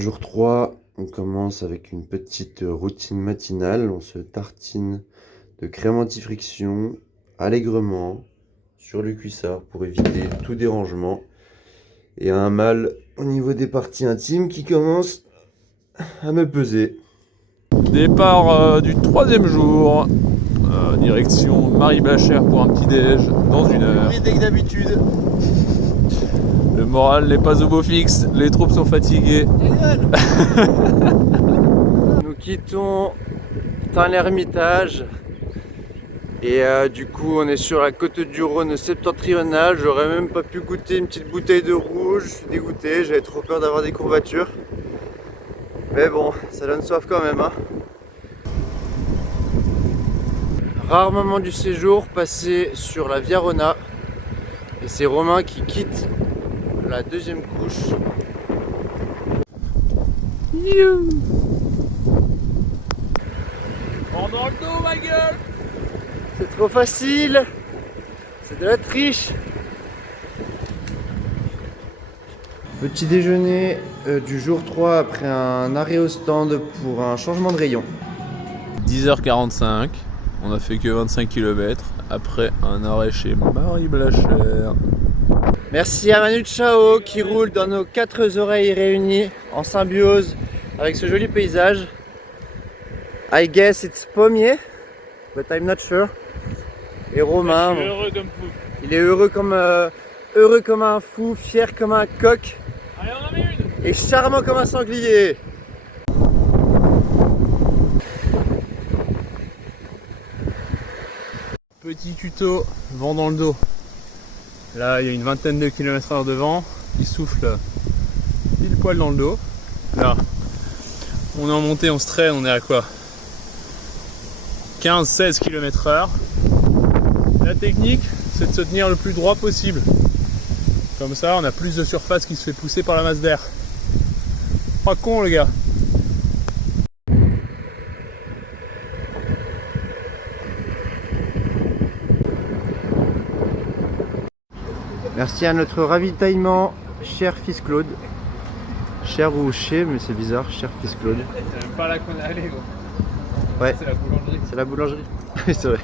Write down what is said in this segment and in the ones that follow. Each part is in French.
Jour 3, on commence avec une petite routine matinale. On se tartine de crème anti-friction allègrement sur le cuissard pour éviter tout dérangement. Et un mal au niveau des parties intimes qui commence à me peser. Départ du troisième jour, direction Marie-Blachère pour un petit déj dans 1 heure. Plus dès que d'habitude. Le moral n'est pas au beau fixe, les troupes sont fatiguées. Nous quittons Tain-l'Hermitage et du coup on est sur la côte du Rhône septentrionale. J'aurais même pas pu goûter une petite bouteille de rouge, je suis dégoûté, j'avais trop peur d'avoir des courbatures. Mais bon, ça donne soif quand même hein. Rare moment du séjour passé sur la Via Rona. Et c'est Romain qui quitte la deuxième couche. You. Vent dans le dos ma gueule. C'est trop facile. C'est de la triche. Petit déjeuner du jour 3 après un arrêt au stand pour un changement de rayon. 10h45, on a fait que 25 km après un arrêt chez Marie-Blachère. Merci à Manu Chao qui roule dans nos 4 oreilles réunies en symbiose avec ce joli paysage. I guess it's pommier, but I'm not sure. Et Romain, Je suis heureux comme fou. il est heureux comme un fou, fier comme un coq. Allez, on en met une. Et charmant comme un sanglier. Petit tuto, vent dans le dos. Là, il y a une vingtaine de km/h de vent, il souffle pile poil dans le dos. Là, on est en montée, on se traîne, on est à quoi 15-16 km/h. La technique, c'est de se tenir le plus droit possible. Comme ça, on a plus de surface qui se fait pousser par la masse d'air. Pas con, le gars. Merci à notre ravitaillement, cher fils Claude. Cher ou chez, mais c'est bizarre, cher fils Claude. C'est même pas là qu'on est allé, gros. Ouais, C'est la boulangerie. c'est la boulangerie. Oui, c'est vrai.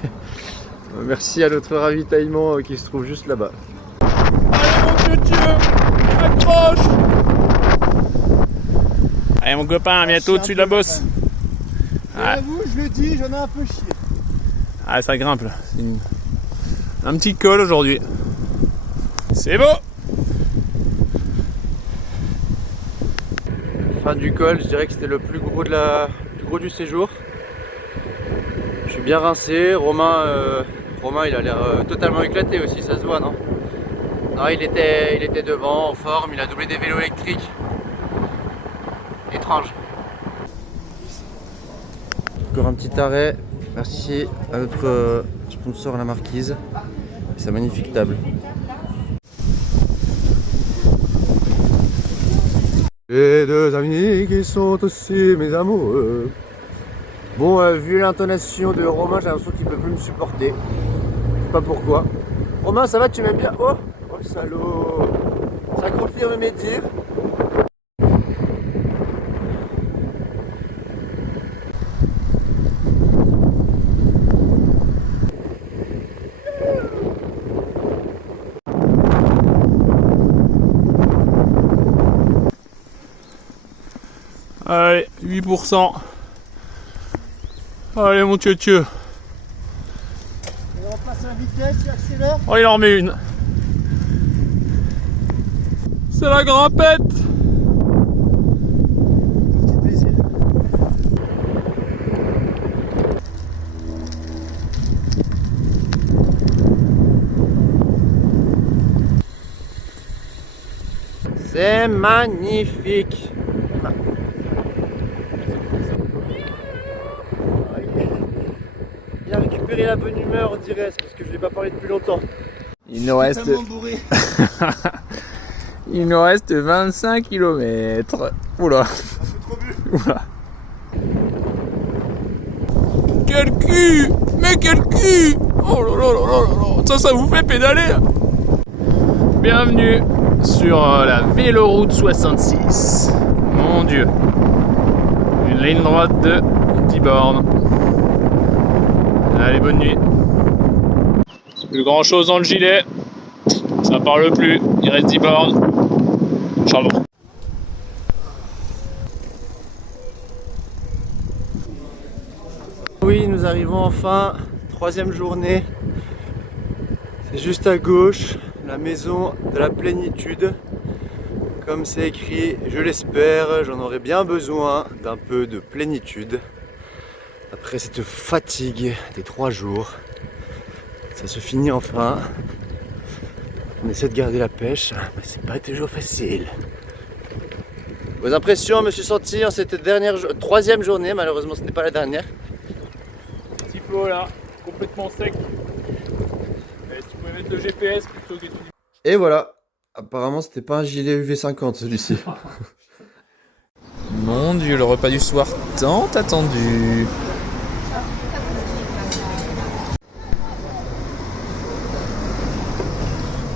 Merci à notre ravitaillement qui se trouve juste là-bas. Allez, mon Dieu, accroche. Allez, mon copain, bientôt au-dessus de la bosse. Ah. J'avoue, je le dis, j'en ai un peu chié. Ah, ça grimpe là. C'est un petit col aujourd'hui. C'est beau. Fin du col, je dirais que c'était le plus gros du séjour. Je suis bien rincé. Romain, il a l'air totalement éclaté aussi, ça se voit, non? Non, il était devant, en forme, il a doublé des vélos électriques. Étrange. Encore un petit arrêt. Merci à notre sponsor La Marquise. C'est une magnifique table. Les deux amis qui sont aussi mes amoureux. Bon, vu l'intonation de Romain, j'ai l'impression qu'il peut plus me supporter. Je sais pas pourquoi. Romain, ça va, tu m'aimes bien? Oh, oh salaud. Ça confirme mes dires. Allez, 8%. Allez, mon Dieu. On passe à la vitesse, il accélère. Oh, il en remet une. C'est la grimpette. Petit plaisir. C'est magnifique. Il a récupéré la bonne humeur, on dirait, c'est parce que je n'ai pas parlé depuis longtemps. Il nous reste. Il nous reste 25 km. Oula. Un peu trop bu. Oula. Quel cul! Mais quel cul! Oh là là là là là! Ça vous fait pédaler! Bienvenue sur la Véloroute 66. Mon Dieu. Une ligne droite de 10 bornes. Allez, bonne nuit. Plus grand chose dans le gilet. Ça parle plus. Il reste 10 bornes. Charbon. Oui, nous arrivons enfin. 3e journée. C'est juste à gauche, la maison de la plénitude. Comme c'est écrit, je l'espère, j'en aurai bien besoin d'un peu de plénitude. Après cette fatigue des 3 jours, ça se finit enfin. On essaie de garder la pêche, mais c'est pas toujours facile. Vos impressions, monsieur Santi, en cette 3e journée, malheureusement ce n'est pas la dernière. Petit flot là, complètement sec. Tu pouvais mettre le GPS plutôt que tu... Et voilà, apparemment c'était pas un gilet UV50 celui-ci. Mon Dieu, le repas du soir tant attendu.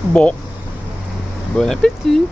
Bon appétit.